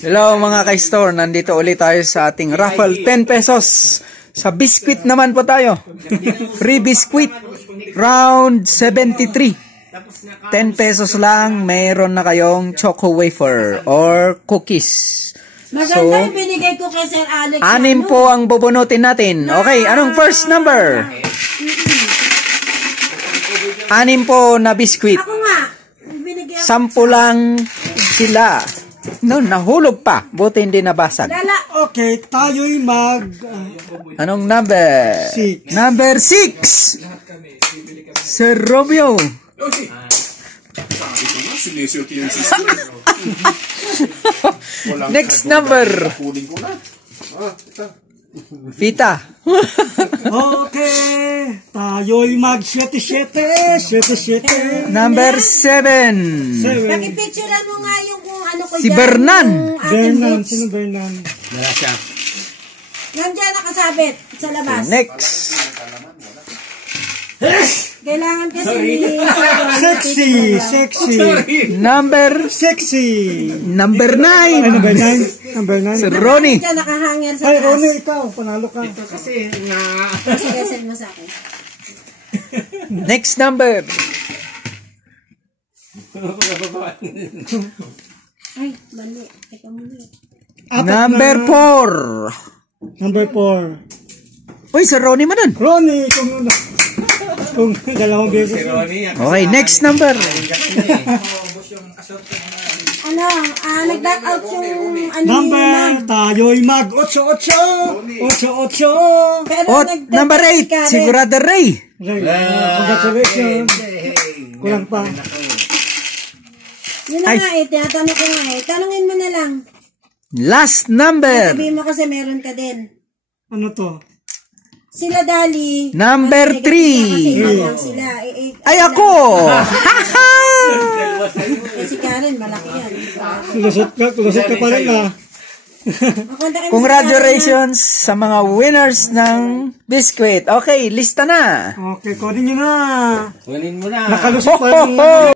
Hello mga ka-store, nandito ulit tayo sa ating raffle 10 pesos. Sa biscuit naman po tayo. Free biscuit. Round 73. 10 pesos lang, mayroon na kayong choco wafer or cookies. Maganda yung binigay ko kay Sir Alex. 6 po ang bubunutin natin. Okay, anong first number? 6 po na biscuit. Ako nga. 10 lang sila. No, nahulog pa. Buti hindi nabasag. Okay, tayo'y Anong number? 6. Number 6. Sir Romeo. Next number. Pita. Okay, tayo'y mag-7-7. Number 7. Pakipicturean mo nga yung kung ano ko Si dyan, Bernan. yung ating Bernan, boots. sino Bernan? Nandiyan nakasabit sa labas. Next. Kailangan kasi Sexy. Number Sexy. Number 9. Number 9. Number 9. Sir Ronnie. Nandiyan nakahanger sa Ay, taas. Ronnie, ikaw. Panalo ka. Sige, send mo sa akin. Next number. Ay, mali. Teka muna. Number 4. Number 4. Uy, Sir Ronnie man nun. Ronnie, kung dalawang beses. Okay, next number. Ano, nag-back out yung ano Number, tayo'y mag-8-8. 8-8. Pero Number 8. Sigurado Ray. Congratulations. Kulang pa. Yun na nga tinatanong ko nga tanungin mo na lang. Last number. Sabihin mo kasi meron ka din. Ano to? Sila Dali. Number 3. Kasi lang sila. Ay, ako! Si Karen, malaki yan. Kulusot ka pa rin ah. Congratulations sa mga winners ng biscuit. Okay, lista na. Okay, kunin nyo na. Kunin mo na. Nakalusot pa rin.